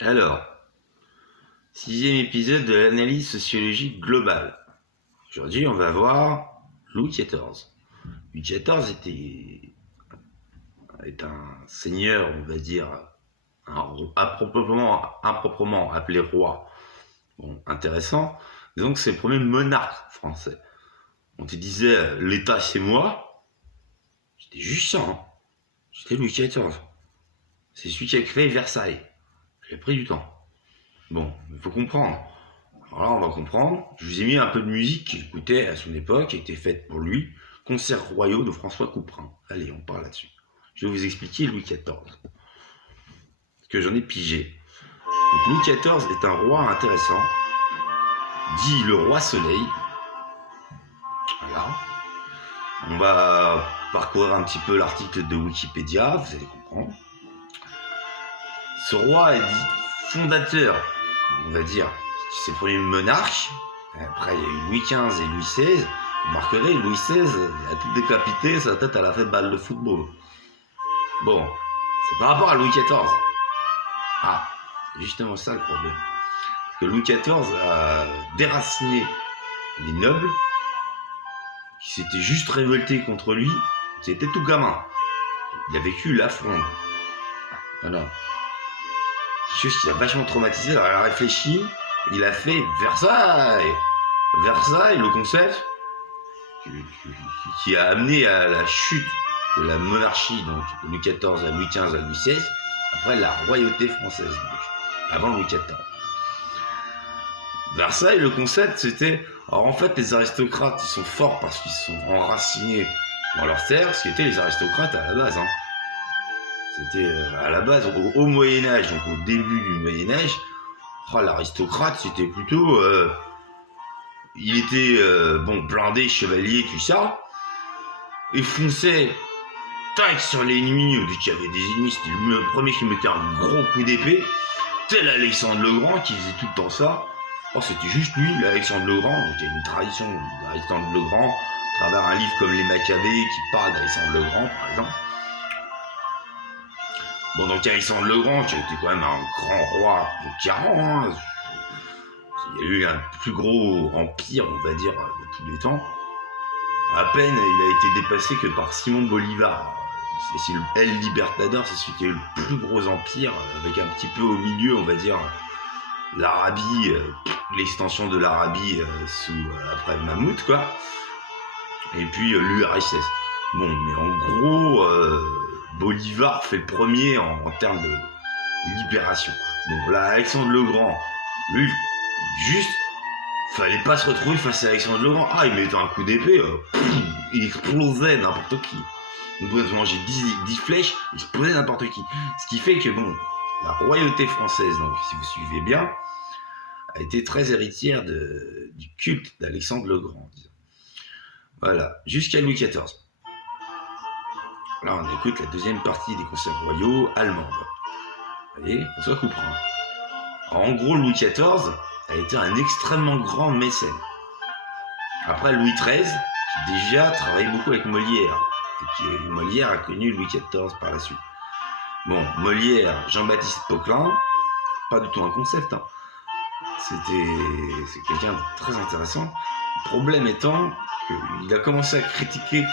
Alors, sixième épisode de l'analyse sociologique globale. Aujourd'hui, on va voir Louis XIV. Louis XIV est un seigneur, on va dire, improprement appelé roi. Bon, intéressant. Donc, c'est le premier monarque français. On te disait, l'État c'est moi. C'était juste ça, hein. C'était Louis XIV. C'est celui qui a créé Versailles. J'ai pris du temps. Bon, il faut comprendre. Alors là, on va comprendre. Je vous ai mis un peu de musique qu'il écoutait à son époque, qui a été faite pour lui. Concerts royaux de François Couperin. Allez, on parle là-dessus. Je vais vous expliquer Louis XIV. Ce que j'en ai pigé. Donc, Louis XIV est un roi intéressant, dit le roi soleil. Voilà. On va parcourir un petit peu l'article de Wikipédia, vous allez comprendre. Ce roi est dit fondateur, on va dire. C'est le premier monarque. Après, il y a eu Louis XV et Louis XVI. Vous remarquerez, Louis XVI, il a tout décapité, sa tête, elle a fait balle de football. Bon, c'est par rapport à Louis XIV. Ah, c'est justement ça le problème. Parce que Louis XIV a déraciné les nobles qui s'étaient juste révoltés contre lui. C'était tout gamin. Il a vécu la fronde. Voilà. C'est juste qu'il a vachement traumatisé, alors il a réfléchi, il a fait Versailles. Versailles, le concept qui a amené à la chute de la monarchie, donc de Louis XIV à Louis XV à Louis XVI, après la royauté française, donc, avant Louis XIV. Versailles, le concept, c'était... Alors en fait, les aristocrates, ils sont forts parce qu'ils sont enracinés dans leurs terres, ce qui étaient les aristocrates à la base. Hein. C'était à la base, au Moyen-Âge, donc au début du Moyen-Âge, l'aristocrate, c'était plutôt... il était, blindé, chevalier, tout ça. Il fonçait, tac, sur l'ennemi, dès qu'il y avait des ennemis, c'était le premier qui mettait un gros coup d'épée, tel Alexandre le Grand, qui faisait tout le temps ça. Oh, c'était juste lui, Alexandre le Grand, donc il y a une tradition d'Alexandre le Grand, à travers un livre comme Les Maccabées, qui parle d'Alexandre le Grand, par exemple. Bon, donc Alexandre le Grand, qui a été quand même un grand roi de 40 ans, hein. Il y a eu un plus gros empire, on va dire, de tous les temps. À peine, il a été dépassé que par Simon Bolivar. C'est le El Libertador, c'est celui qui a eu le plus gros empire, avec un petit peu au milieu, on va dire, l'Arabie, l'extension de l'Arabie après Mammouth, quoi. Et puis l'URSS. Bon, mais en gros, Bolivar fait le premier en termes de libération. Bon, là, Alexandre le Grand, lui, juste, fallait pas se retrouver face à Alexandre le Grand. Ah, il mettait un coup d'épée, il explosait n'importe qui. Il pouvait manger 10 flèches, il explosait n'importe qui. Ce qui fait que, bon, la royauté française, donc, si vous suivez bien, a été très héritière du culte d'Alexandre le Grand. Disons. Voilà, jusqu'à Louis XIV. Là, on écoute la deuxième partie des concerts royaux allemands. Vous voyez, François Couperin. En gros, Louis XIV a été un extrêmement grand mécène. Après Louis XIII, qui déjà travaillait beaucoup avec Molière, et qui Molière a connu Louis XIV par la suite. Bon, Molière, Jean-Baptiste Poquelin, pas du tout un concept. Hein. C'est quelqu'un de très intéressant. Le problème étant qu'il a commencé à critiquer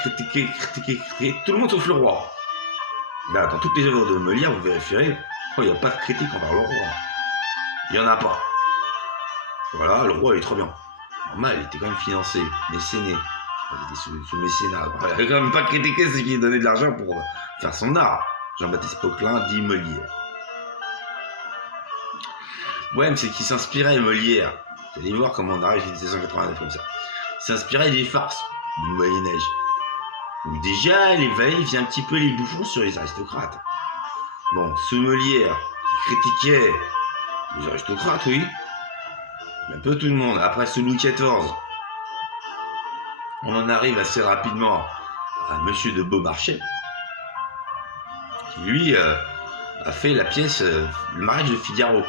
tout le monde sauf le roi. Là, dans toutes les œuvres de Molière, vous vérifierez, il n'y a pas de critique envers le roi. Il n'y en a pas. Voilà, le roi il est trop bien. Normal, il était quand même financé, mécéné. Il était sous mécénat. Il n'avait quand même pas critiqué ceux qui donnaient de l'argent pour faire son art. Jean-Baptiste Poquelin dit Molière. Le problème, c'est qu'il s'inspirait de Molière. Vous allez voir comment on arrive en 1789 comme ça. Il s'inspirait des farces du Moyen-Âge. Où déjà, les valets faisaient un petit peu les bouffons sur les aristocrates. Bon, ce Molière qui critiquait les aristocrates, oui. Un peu tout le monde. Après ce Louis XIV, on en arrive assez rapidement à Monsieur de Beaumarchais, qui lui a fait la pièce Le mariage de Figaro,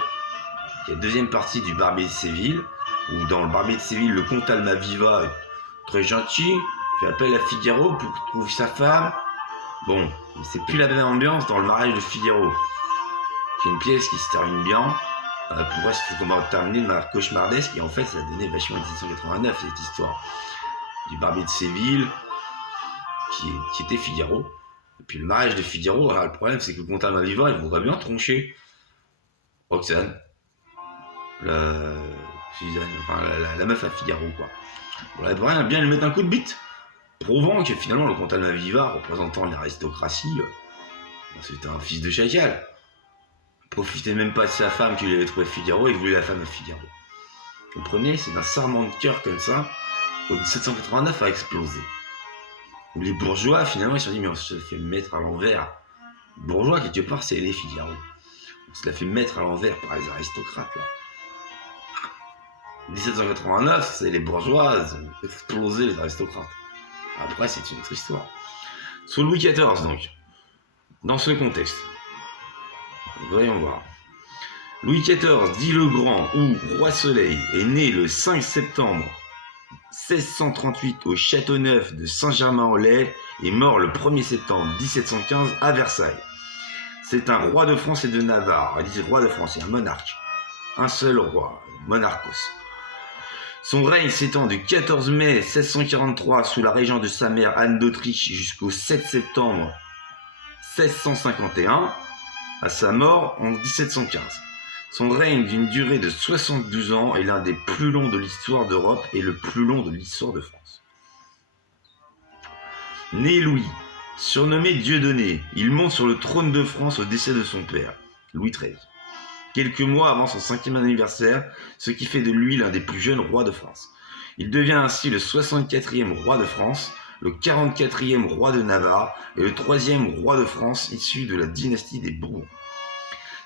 qui est la deuxième partie du Barbier de Séville, où dans le Barbier de Séville, le comte Almaviva est très gentil, fait appel à Figaro pour qu'il trouve sa femme. Bon, c'est plus la même ambiance dans le mariage de Figaro, qui est une pièce qui se termine bien. Pour moi, c'était comment terminer de manière cauchemardesque, et en fait, ça donnait vachement 1789, cette histoire du barbier de Séville, qui était Figaro. Et puis le mariage de Figaro, alors, le problème, c'est que le comte Almaviva, il voudrait bien troncher Roxane, Suzanne, enfin la meuf à Figaro, quoi. On aimerait bien lui mettre un coup de bite, prouvant que finalement le comte Almaviva, représentant l'aristocratie, c'était un fils de chacal. Il profitait même pas de sa femme qui lui avait trouvé Figaro, il voulait la femme de Figaro. Vous comprenez, c'est d'un serment de cœur comme ça, au 1789 a explosé. Où les bourgeois, finalement, ils se sont dit, mais on se fait mettre à l'envers. Les bourgeois, quelque part, c'est les Figaro. On se la fait mettre à l'envers par les aristocrates, là. 1789, c'est les bourgeois, ils ont explosé les aristocrates. Après, c'est une autre histoire. Sous Louis XIV, donc, dans ce contexte, voyons voir. Louis XIV, dit le Grand, ou Roi Soleil, est né le 5 septembre 1638 au Châteauneuf de Saint-Germain-en-Laye et mort le 1er septembre 1715 à Versailles. C'est un roi de France et de Navarre. Il dit roi de France, c'est un monarque. Un seul roi, monarchos. Son règne s'étend du 14 mai 1643 sous la régence de sa mère Anne d'Autriche jusqu'au 7 septembre 1651, à sa mort en 1715. Son règne d'une durée de 72 ans est l'un des plus longs de l'histoire d'Europe et le plus long de l'histoire de France. Né Louis, surnommé Dieudonné, il monte sur le trône de France au décès de son père, Louis XIII. Quelques mois avant son 5e anniversaire, ce qui fait de lui l'un des plus jeunes rois de France. Il devient ainsi le 64e roi de France, le 44e roi de Navarre et le 3e roi de France issu de la dynastie des Bourbons.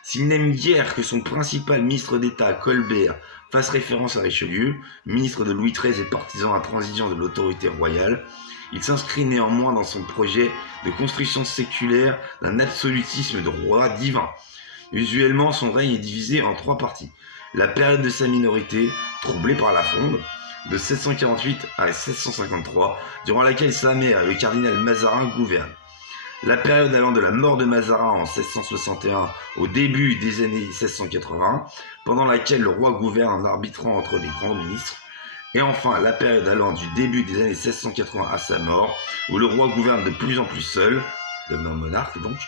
S'il n'aime guère que son principal ministre d'État, Colbert, fasse référence à Richelieu, ministre de Louis XIII et partisan intransigeant de l'autorité royale, il s'inscrit néanmoins dans son projet de construction séculaire d'un absolutisme de roi divin. Usuellement, son règne est divisé en 3 parties. La période de sa minorité, troublée par la Fronde, de 1648 à 1653, durant laquelle sa mère et le cardinal Mazarin gouvernent. La période allant de la mort de Mazarin en 1661 au début des années 1680, pendant laquelle le roi gouverne en arbitrant entre les grands ministres. Et enfin, la période allant du début des années 1680 à sa mort, où le roi gouverne de plus en plus seul, devenant monarque donc,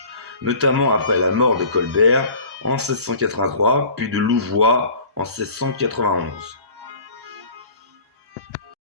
notamment après la mort de Colbert en 1683, puis de Louvois en 1691.